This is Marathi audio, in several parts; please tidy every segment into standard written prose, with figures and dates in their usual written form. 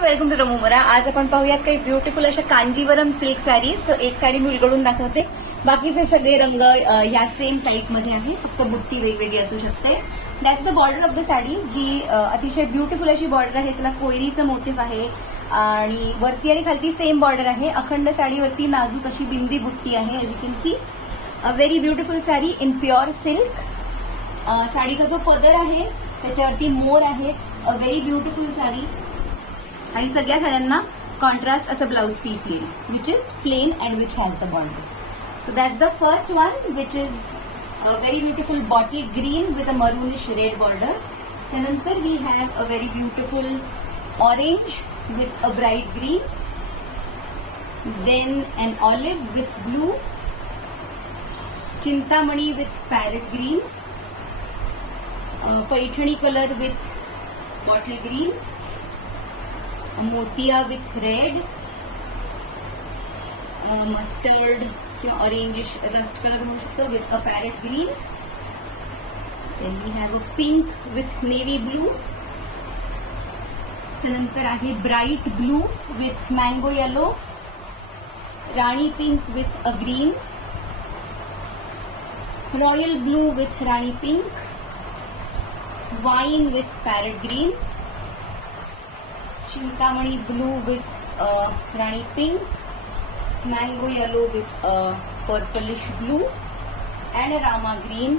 Welcome to रमोमरा. आज आपण पाहूयात काही ब्युटिफुल अशा कांजीवरम सिल्क सॅरीज. सो एक साडी मी उलगडून दाखवते. बाकीचे सगळे रंग ह्या सेम टाईप मध्ये आहे, फक्त बुट्टी वेगवेगळी असू शकते. That's the border of the sari, जी अतिशय ब्युटिफुल अशी बॉर्डर आहे. त्याला कोयरीचं मोटिव्ह आहे आणि वरती आणि खालती सेम बॉर्डर आहे. अखंड साडीवरती नाजूक अशी बिंदी बुट्टी आहे. As you can see, a very beautiful sari in pure silk. साडीचा जो पदर आहे त्याच्यावरती मोर आहे. A very beautiful sari. आणि सगळ्या साड्यांना कॉन्ट्रास्ट असं ब्लाउज पीस येईल, which is plain and which has the border. So that's the first one, which is a very beautiful bottle green with a maroonish red border. त्यानंतर we have a very beautiful orange with a bright green. Then an olive with blue. Chintamani with parrot green. Paithani colour with bottle green. मोतिया विथ रेड. मस्टर्ड किंवा ऑरेंजिश रस्ट कलर म्हणू शकतो with a parrot green. Then we have a pink with navy blue. त्यानंतर आहे bright blue with mango yellow. Rani pink with a green. Royal blue with Rani pink. Wine with parrot green. Chintamani blue with Rani pink. Mango yellow with a purplish blue and a Rama green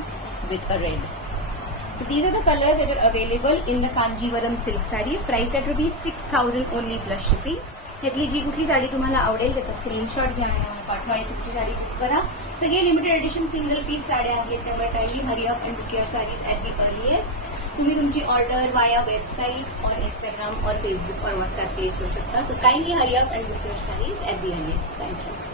with a red. So these are the colors that are available in the Kanjivaram silk sarees, priced at ₹6,000 only plus shipping. ह्यातली जी कुठली साडी तुम्हाला आवडेल त्याचा स्क्रीनशॉट घ्या आणि आम्हाला पाठवा आणि तुमची साडी बुक करा. सगळे लिमिटेड एडिशन सिंगल पीस साड्या आहेत, त्यामुळे काही hurry up and book your sarees at the earliest. तुम्ही तुमची ऑर्डर वाया वेबसाईट और इंस्टाग्राम और फेसबुक और व्हॉट्सॲप प्लेस करू शकता. So kindly hurry up and book your sarees at the earliest. Thank you.